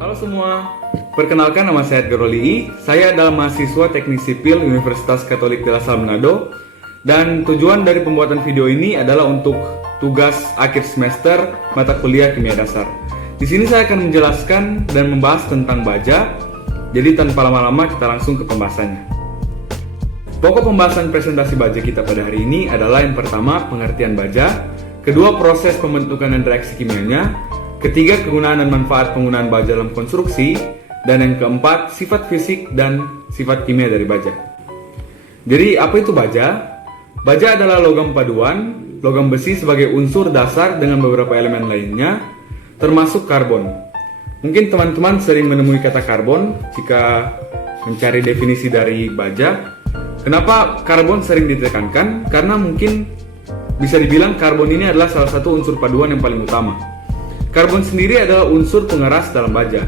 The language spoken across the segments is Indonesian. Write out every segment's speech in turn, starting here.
Halo semua, perkenalkan nama saya Edgar Rolii. Saya adalah mahasiswa Teknik Sipil Universitas Katolik de la Salle Manado. Dan tujuan dari pembuatan video ini adalah untuk tugas akhir semester mata kuliah kimia dasar. Di sini saya akan menjelaskan dan membahas tentang baja. Jadi tanpa lama-lama kita langsung ke pembahasannya. Pokok pembahasan presentasi baja kita pada hari ini adalah yang pertama, pengertian baja. Kedua, proses pembentukan dan reaksi kimianya. Ketiga, kegunaan dan manfaat penggunaan baja dalam konstruksi. Dan yang keempat, sifat fisik dan sifat kimia dari baja. Jadi apa itu baja? Baja adalah logam paduan, logam besi sebagai unsur dasar dengan beberapa elemen lainnya, termasuk karbon. Mungkin teman-teman sering menemui kata karbon jika mencari definisi dari baja. Kenapa karbon sering ditekankan? Karena mungkin bisa dibilang karbon ini adalah salah satu unsur paduan yang paling utama. Karbon sendiri adalah unsur pengeras dalam baja.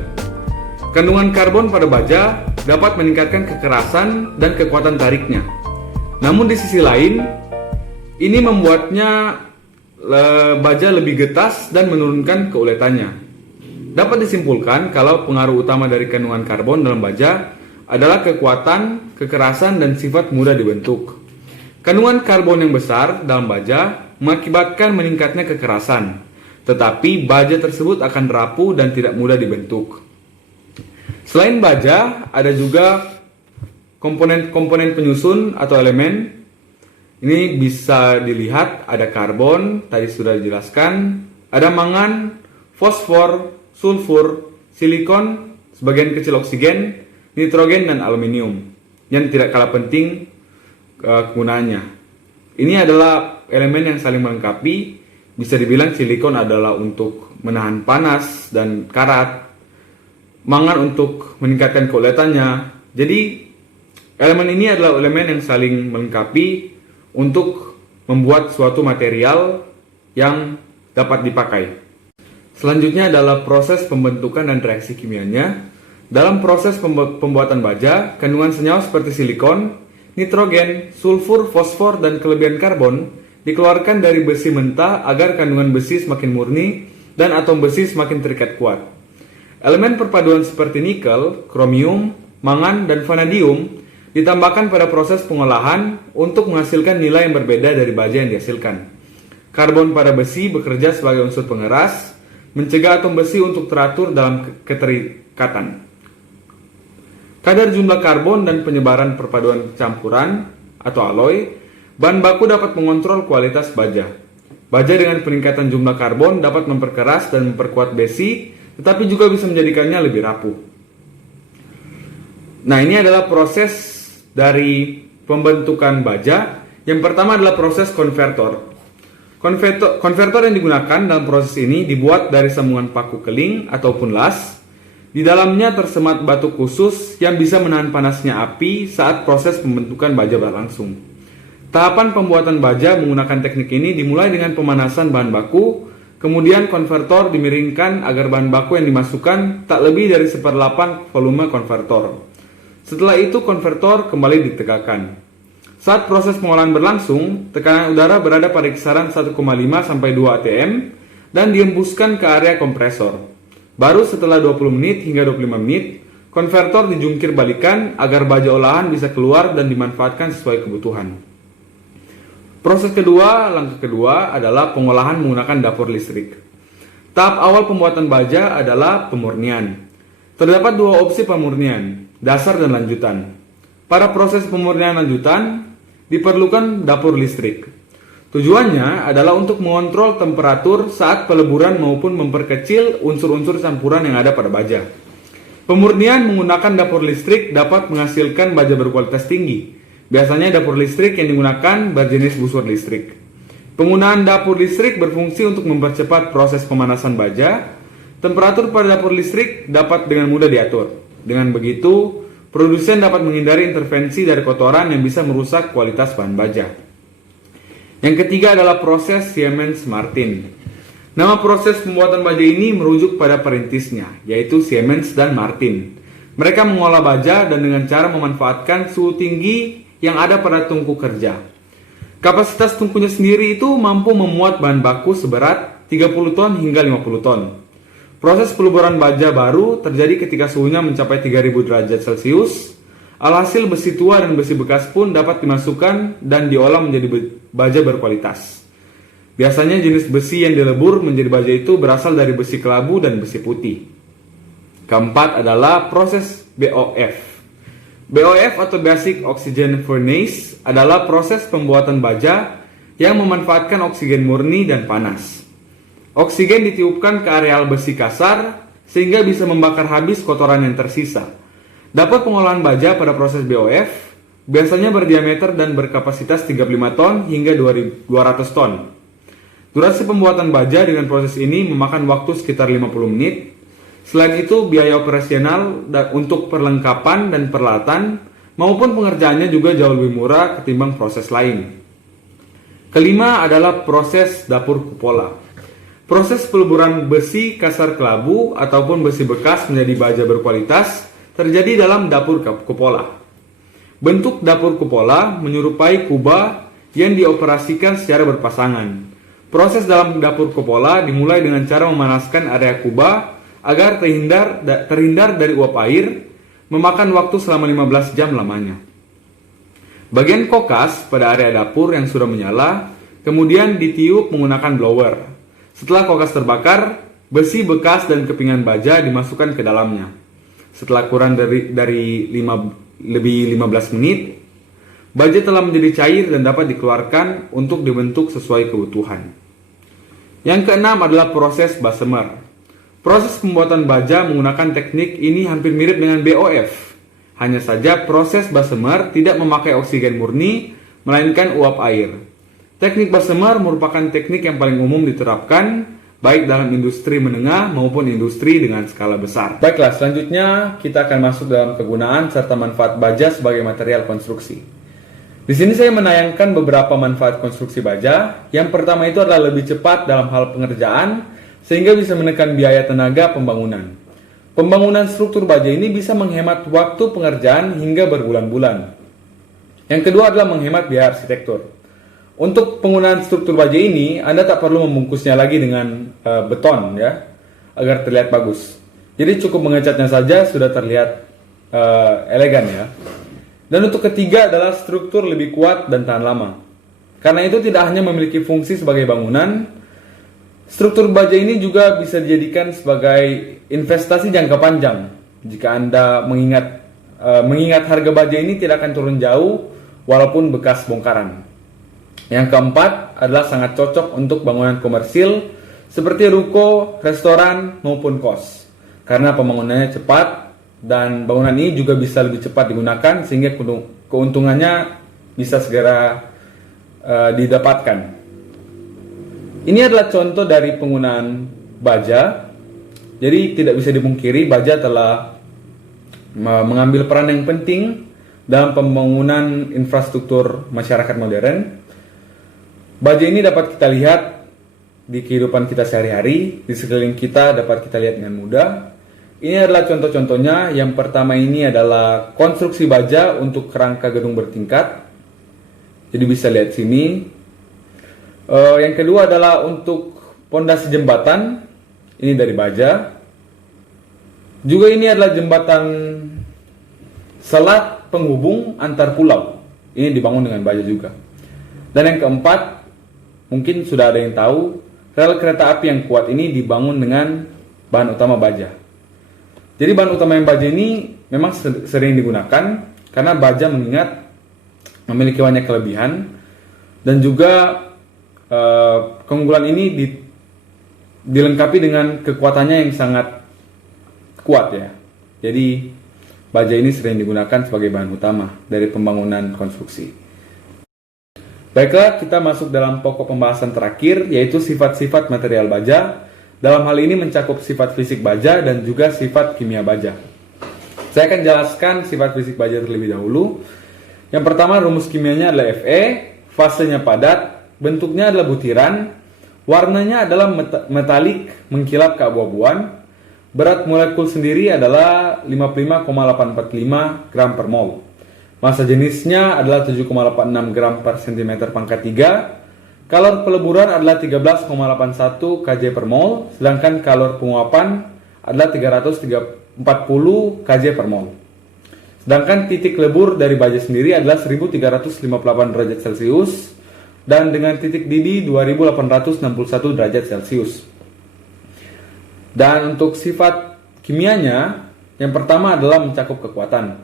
Kandungan karbon pada baja dapat meningkatkan kekerasan dan kekuatan tariknya. Namun di sisi lain, ini membuatnya baja lebih getas dan menurunkan keuletannya. Dapat disimpulkan kalau pengaruh utama dari kandungan karbon dalam baja adalah kekuatan, kekerasan, dan sifat mudah dibentuk. Kandungan karbon yang besar dalam baja mengakibatkan meningkatnya kekerasan, tetapi baja tersebut akan rapuh dan tidak mudah dibentuk. Selain baja, ada juga komponen-komponen penyusun atau elemen. Ini bisa dilihat, ada karbon, tadi sudah dijelaskan, ada mangan, fosfor, sulfur, silikon, sebagian kecil oksigen, nitrogen, dan aluminium, yang tidak kalah penting kegunaannya. Ini adalah elemen yang saling melengkapi. Bisa dibilang silikon adalah untuk menahan panas dan karat, mangan untuk meningkatkan keuletannya. Jadi elemen ini adalah elemen yang saling melengkapi untuk membuat suatu material yang dapat dipakai. Selanjutnya adalah proses pembentukan dan reaksi kimianya. Dalam proses pembuatan baja, kandungan senyawa seperti silikon, nitrogen, sulfur, fosfor, dan kelebihan karbon dikeluarkan dari besi mentah agar kandungan besi semakin murni dan atom besi semakin terikat kuat. Elemen perpaduan seperti nikel, kromium, mangan, dan vanadium ditambahkan pada proses pengolahan untuk menghasilkan nilai yang berbeda dari baja yang dihasilkan. Karbon pada besi bekerja sebagai unsur pengeras, mencegah atom besi untuk teratur dalam keterikatan. Kadar jumlah karbon dan penyebaran perpaduan campuran atau alloy, bahan baku dapat mengontrol kualitas baja. Baja dengan peningkatan jumlah karbon dapat memperkeras dan memperkuat besi, tetapi juga bisa menjadikannya lebih rapuh. Nah, ini adalah proses dari pembentukan baja. Yang pertama adalah proses konvertor. Konvertor yang digunakan dalam proses ini dibuat dari sambungan paku keling ataupun las. Di dalamnya tersemat batu khusus yang bisa menahan panasnya api saat proses pembentukan baja berlangsung. Tahapan pembuatan baja menggunakan teknik ini dimulai dengan pemanasan bahan baku, kemudian konvertor dimiringkan agar bahan baku yang dimasukkan tak lebih dari 1/8 volume konvertor. Setelah itu konvertor kembali ditegakkan. Saat proses pengolahan berlangsung, tekanan udara berada pada kisaran 1,5 sampai 2 atm dan dihembuskan ke area kompresor. Baru setelah 20 menit hingga 25 menit, konvertor dijungkir balikan agar baja olahan bisa keluar dan dimanfaatkan sesuai kebutuhan. Proses kedua, langkah kedua adalah pengolahan menggunakan dapur listrik. Tahap awal pembuatan baja adalah pemurnian. Terdapat dua opsi pemurnian, dasar dan lanjutan. Pada proses pemurnian lanjutan, diperlukan dapur listrik. Tujuannya adalah untuk mengontrol temperatur saat peleburan maupun memperkecil unsur-unsur campuran yang ada pada baja. Pemurnian menggunakan dapur listrik dapat menghasilkan baja berkualitas tinggi. Biasanya dapur listrik yang digunakan berjenis busur listrik. Penggunaan dapur listrik berfungsi untuk mempercepat proses pemanasan baja. Temperatur pada dapur listrik dapat dengan mudah diatur. Dengan begitu, produsen dapat menghindari intervensi dari kotoran yang bisa merusak kualitas bahan baja. Yang ketiga adalah proses Siemens-Martin. Nama proses pembuatan baja ini merujuk pada perintisnya, yaitu Siemens dan Martin. Mereka mengolah baja dan dengan cara memanfaatkan suhu tinggi yang ada pada tungku kerja. Kapasitas tungkunya sendiri itu mampu memuat bahan baku seberat 30 ton hingga 50 ton. Proses peluburan baja baru terjadi ketika suhunya mencapai 3000 derajat Celcius. Alhasil besi tua dan besi bekas pun dapat dimasukkan dan diolah menjadi baja berkualitas. Biasanya jenis besi yang dilebur menjadi baja itu berasal dari besi kelabu dan besi putih. Keempat adalah proses BOF. BOF atau Basic Oxygen Furnace adalah proses pembuatan baja yang memanfaatkan oksigen murni dan panas. Oksigen ditiupkan ke areal besi kasar sehingga bisa membakar habis kotoran yang tersisa. Dapat pengolahan baja pada proses BOF biasanya berdiameter dan berkapasitas 35 ton hingga 200 ton. Durasi pembuatan baja dengan proses ini memakan waktu sekitar 50 menit. Selain itu, biaya operasional untuk perlengkapan dan peralatan maupun pengerjaannya juga jauh lebih murah ketimbang proses lain. Kelima adalah proses dapur kupola. Proses peluburan besi kasar kelabu ataupun besi bekas menjadi baja berkualitas terjadi dalam dapur kupola. Bentuk dapur kupola menyerupai kubah yang dioperasikan secara berpasangan. Proses dalam dapur kupola dimulai dengan cara memanaskan area kubah agar terhindar dari uap air, memakan waktu selama 15 jam lamanya. Bagian kokas pada area dapur yang sudah menyala, kemudian ditiup menggunakan blower. Setelah kokas terbakar, besi bekas dan kepingan baja dimasukkan ke dalamnya. Setelah kurang dari 15 menit, baja telah menjadi cair dan dapat dikeluarkan untuk dibentuk sesuai kebutuhan. Yang keenam adalah proses Bessemer. Proses pembuatan baja menggunakan teknik ini hampir mirip dengan BOF. Hanya saja proses Bessemer tidak memakai oksigen murni, melainkan uap air. Teknik Bessemer merupakan teknik yang paling umum diterapkan baik dalam industri menengah maupun industri dengan skala besar. Baiklah, selanjutnya kita akan masuk dalam kegunaan serta manfaat baja sebagai material konstruksi. Di sini saya menayangkan beberapa manfaat konstruksi baja. Yang pertama itu adalah lebih cepat dalam hal pengerjaan, sehingga bisa menekan biaya tenaga pembangunan. Pembangunan struktur baja ini bisa menghemat waktu pengerjaan hingga berbulan-bulan. Yang kedua adalah menghemat biaya arsitektur. Untuk penggunaan struktur baja ini, Anda tak perlu membungkusnya lagi dengan beton ya, agar terlihat bagus. Jadi cukup mengecatnya saja sudah terlihat elegan ya. Dan untuk ketiga adalah struktur lebih kuat dan tahan lama. Karena itu tidak hanya memiliki fungsi sebagai bangunan, struktur baja ini juga bisa dijadikan sebagai investasi jangka panjang. Jika Anda mengingat harga baja ini tidak akan turun jauh walaupun bekas bongkaran. Yang keempat adalah sangat cocok untuk bangunan komersil seperti ruko, restoran maupun kos. Karena pembangunannya cepat dan bangunan ini juga bisa lebih cepat digunakan sehingga keuntungannya bisa segera didapatkan. Ini adalah contoh dari penggunaan baja. Jadi tidak bisa dipungkiri baja telah mengambil peran yang penting dalam pembangunan infrastruktur masyarakat modern. Baja ini dapat kita lihat di kehidupan kita sehari-hari, di sekeliling kita dapat kita lihat dengan mudah. Ini adalah contoh-contohnya. Yang pertama ini adalah konstruksi baja untuk kerangka gedung bertingkat. Jadi bisa lihat sini. Yang kedua adalah untuk pondasi jembatan. Ini dari baja. Juga ini adalah jembatan selat penghubung antar pulau. Ini dibangun dengan baja juga. Dan yang keempat, mungkin sudah ada yang tahu, rel kereta api yang kuat ini dibangun dengan bahan utama baja. Jadi bahan utama yang baja ini memang sering digunakan karena baja mengingat memiliki banyak kelebihan dan juga keunggulan ini dilengkapi dengan kekuatannya yang sangat kuat ya. Jadi baja ini sering digunakan sebagai bahan utama dari pembangunan konstruksi. Baiklah, kita masuk dalam pokok pembahasan terakhir, yaitu sifat-sifat material baja. Dalam hal ini mencakup sifat fisik baja dan juga sifat kimia baja. Saya akan jelaskan sifat fisik baja terlebih dahulu. Yang pertama, rumus kimianya adalah Fe, fasenya padat, bentuknya adalah butiran, warnanya adalah metalik mengkilap keabu-abuan, berat molekul sendiri adalah 55,845 gram per mol. Massa jenisnya adalah 7,86 gram per cm pangkat 3. Kalor peleburan adalah 13,81 kJ per mol, sedangkan kalor penguapan adalah 340 kJ per mol. Sedangkan titik lebur dari baja sendiri adalah 1358 derajat Celcius dan dengan titik didih 2861 derajat Celcius. Dan untuk sifat kimianya, yang pertama adalah mencakup kekuatan.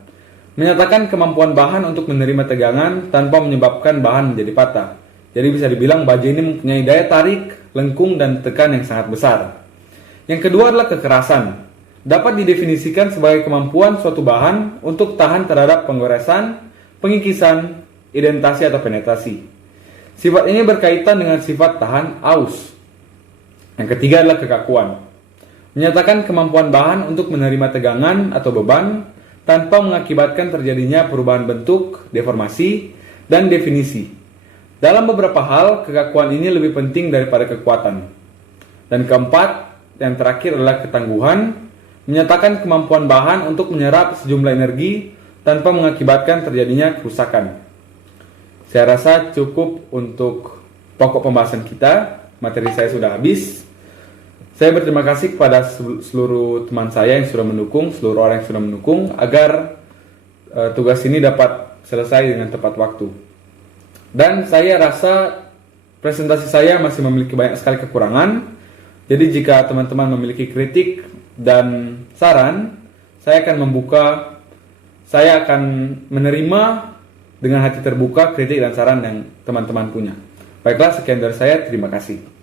Menyatakan kemampuan bahan untuk menerima tegangan tanpa menyebabkan bahan menjadi patah. Jadi bisa dibilang baja ini mempunyai daya tarik, lengkung, dan tekan yang sangat besar. Yang kedua adalah kekerasan. Dapat didefinisikan sebagai kemampuan suatu bahan untuk tahan terhadap penggoresan, pengikisan, indentasi atau penetrasi. Sifat ini berkaitan dengan sifat tahan aus. Yang ketiga adalah kekakuan. Menyatakan kemampuan bahan untuk menerima tegangan atau beban tanpa mengakibatkan terjadinya perubahan bentuk, deformasi, dan definisi. Dalam beberapa hal, kekakuan ini lebih penting daripada kekuatan. Dan keempat, yang terakhir adalah ketangguhan. Menyatakan kemampuan bahan untuk menyerap sejumlah energi tanpa mengakibatkan terjadinya kerusakan. Saya rasa cukup untuk pokok pembahasan kita. Materi saya sudah habis. Saya berterima kasih kepada seluruh teman saya yang sudah mendukung, seluruh orang yang sudah mendukung, agar tugas ini dapat selesai dengan tepat waktu. Dan saya rasa presentasi saya masih memiliki banyak sekali kekurangan. Jadi jika teman-teman memiliki kritik dan saran, saya akan menerima dengan hati terbuka kritik dan saran yang teman-teman punya. Baiklah, sekian dari saya. Terima kasih.